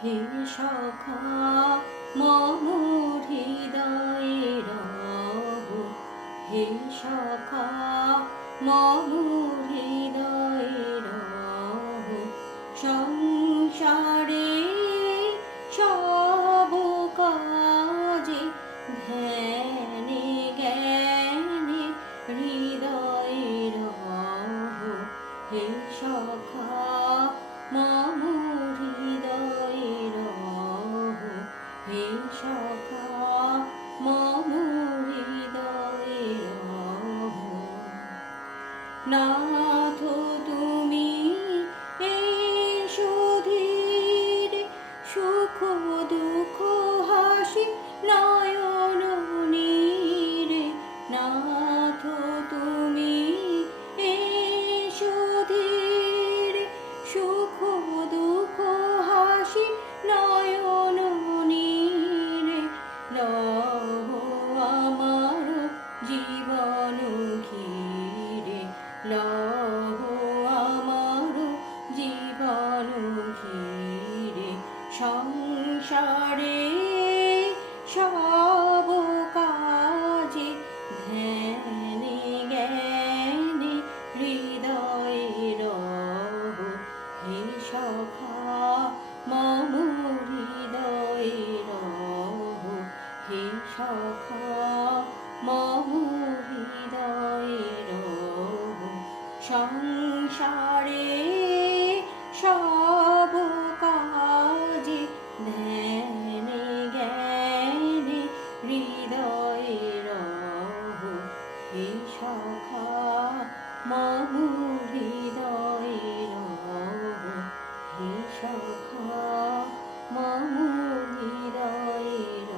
হে সখা মম হৃদয়ের হে সখা মম হৃদয়ের সংসারে সখ হে সখা মম। হৃদয়ে নাথ তুমি প্রাণ ঘিরে লহ আমার জীবন ঘিরে সংসারে সব কাজে ধ্যানে জ্ঞান হৃদয়ে রব। হে সখা, মম হৃদয়ে রব। হে সখা, মম সংসারে সব কাজে ধ্যানে জ্ঞানে হৃদয়ে রহ হে সখা মমু হৃদয়ে রহ হে সখা মমু হৃদয়ে